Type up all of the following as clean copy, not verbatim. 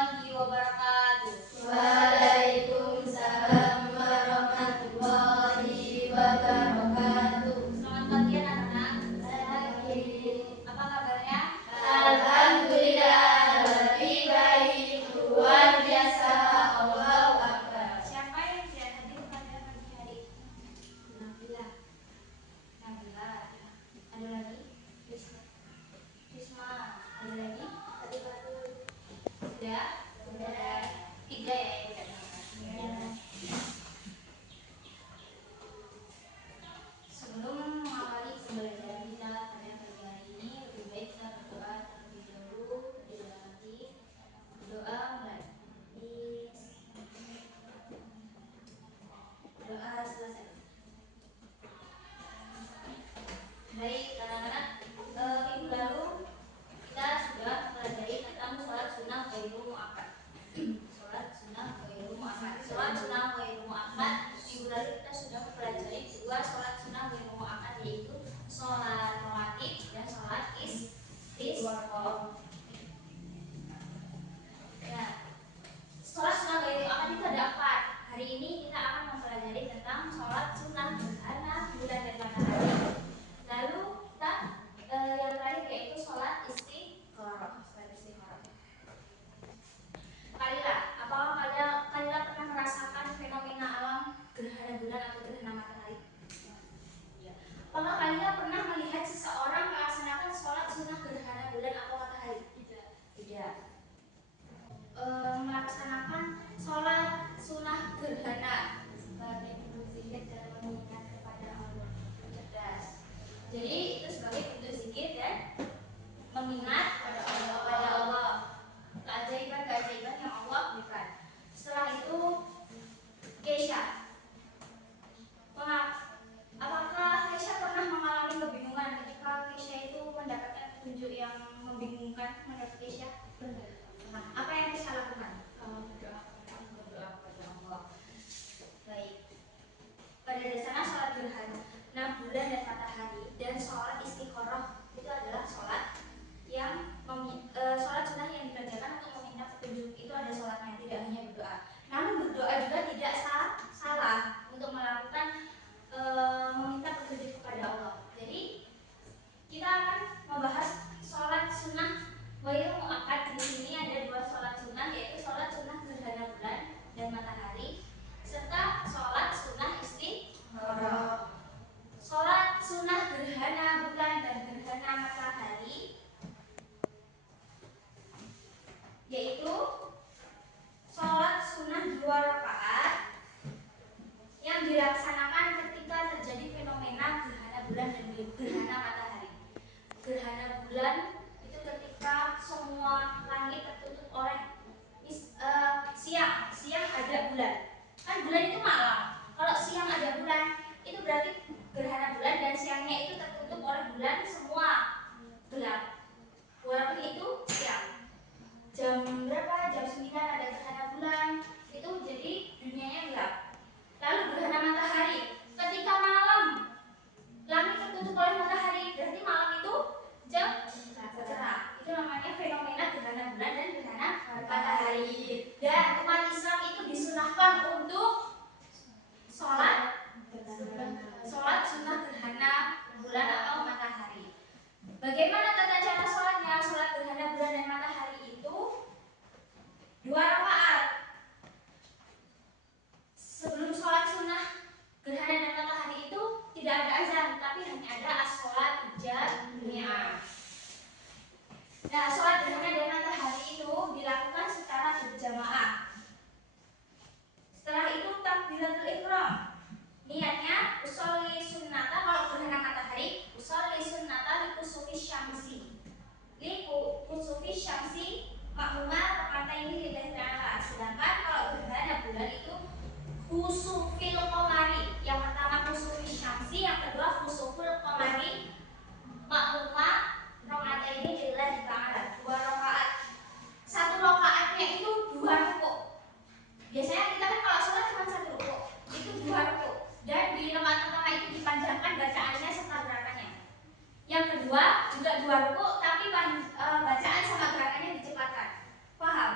warahmatullahi wabarakatuh. Waalaikumsalam warahmatullahi wabarakatuh. Selamat pagi anak-anak. Pagi. Apa kabarnya? Alhamdulillah, lebih baik, luar biasa, Allahu Akbar. Siapa yang tidak hadir pada pagi hari? Nabila. Ada lagi? Risma. Ada lagi? Sudah? Sudah. 3 ya yang tidak hadir. Sebelum mengawali pembelajaran kita pada pagi hari ini, lebih baik kita berdoa terlebih dahulu. Tidak lagi doa mulai. Doa selesai. Baik anak-anak, minggu lalu kita sudah mempelajari tentang sholat sunnah ghairu muakkad. Sholat sunnah ghairu muakkad. Sholat sunnah ghairu muakkad. Minggu lalu kita sudah mempelajari 2 sholat sunnah ghairu muakkad, yaitu sholat rawatib dan sholat istisqa. Ya, sholat sunnah ghairu muakkad itu ada 4. Hari ini kita akan mempelajari tentang sholat sunnah gerhana bulan dan matahari. Lalu kita yang terakhir yaitu sholat istikharah. Kalila, apakah Kalila pernah merasakan fenomena alam gerhana bulan atau gerhana matahari? Ya. Apakah Kalila pernah melihat seseorang melaksanakan sholat sunnah gerhana bulan atau matahari? Tidak. Tidak. Melaksanakan sholat sunnah gerhana sebagai bentuk zikir dan mengingat kepada Allah. Cerdas. Jadi itu sebagai bentuk zikir dan mengingat kepada Allah, keajaiban-keajaiban yang Allah berikan. Setelah itu Keisha. Apakah Keisha pernah mengalami kebingungan ketika Keisha itu mendapatkan petunjuk yang membingungkan menurut Keisha? Nah, apa yang Keisha lakukan? Berdoa kepada Allah. Baik. Pada dasarnya sholat gerhana bulan dan matahari dan sholat istikharah itu adalah sholat yang sholat sunnah yang dikerjakan untuk meminta petunjuk. Itu ada sholatnya, tidak hanya berdoa. Namun berdoa juga tidak salah untuk melakukan meminta petunjuk kepada Allah. Jadi kita akan membahas sholat sunnah ghairu muakkad. Di sini ada 2 sholat sunnah, yaitu sholat sunnah gerhana bulan dan matahari serta sholat sunnah istikharah. Sholat sunnah gerhana bulan dan gerhana matahari yaitu sholat sunnah 2 rakaat yang dilaksanakan ketika terjadi fenomena gerhana bulan dan gerhana matahari. Gerhana bulan itu ketika semua langit tertutup oleh siang ada bulan. Kan bulan itu malam. Kalau siang ada bulan, itu berarti gerhana bulan dan siangnya itu tertutup oleh bulan, semua gelap. Walaupun itu siang. Jam berapa? Jam 9 ada gerhana bulan, itu jadi dunianya gelap. Lalu gerhana matahari, ketika malam langit tertutup oleh matahari, berarti malam itu jam cerah. Itu namanya fenomena gerhana bulan dan gerhana matahari. Dan umat Islam itu disunahkan untuk sholat sunnah gerhana bulan atau matahari. Bagaimana tata cara sholatnya? Sholat gerhana bulan dan matahari itu 2 rakaat. Sebelum sholat sunnah gerhana dan matahari itu tidak ada azan, tapi hanya ada as-sholat jami'ah. Nah, sholat gerhana dan matahari itu dilakukan secara berjamaah. Setelah itu takbiratul ihram. Niatnya usolli sunnata, kalau gerhana matahari usolli sunnata likusufi syamsi. Likusufi syamsi makmumah rakaat ini lillahi ta'ala. Sedangkan kalau gerhana bulan itu khusufil qamari. Yang pertama khusufi syamsi, yang kedua khusuful qamari makmumah rakaat ini lillahi ta'ala. 2 rakaat. 1 rakaatnya itu 2 rukuk. Biasanya kita kan kalau sholat cuma 1 rukuk, itu 2 rukuk. Dan di rakaat pertama itu dipanjangkan bacaannya serta gerakannya. Yang kedua juga 2 rukuk, tapi bacaan sama gerakannya dicepatkan. Paham?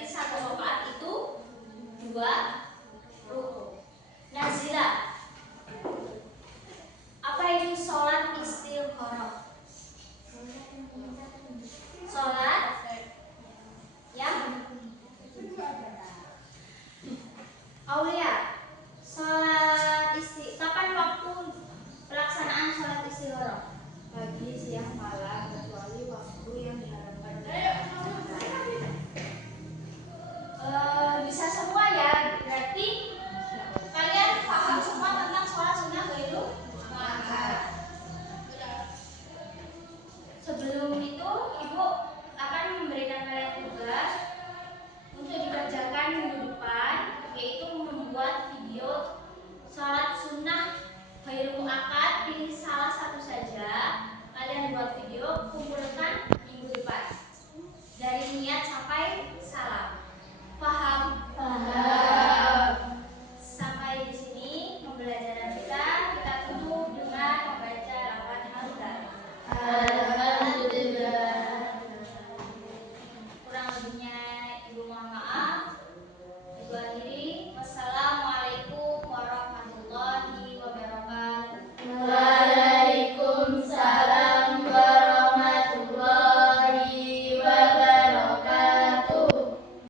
Berarti satu rakaat itu 2 ruku. Nazilah. Apa itu sholat istikharah? Sholat yang Aulia. Kapan waktu pelaksanaan sholat istikharah? Pagi, siang, malam, kecuali waktu yang diharapkan. Bisa semua ya. Berarti kalian paham semua tentang sholat sunnah itu? Sebelum itu, Ibu akan memberikan kalian tugas untuk dikerjakan minggu depan, yaitu membuat video sholat sunnah khairul akad. Pilih salah satu saja, kalian buat video, kumpulkan minggu depan dari niat sampai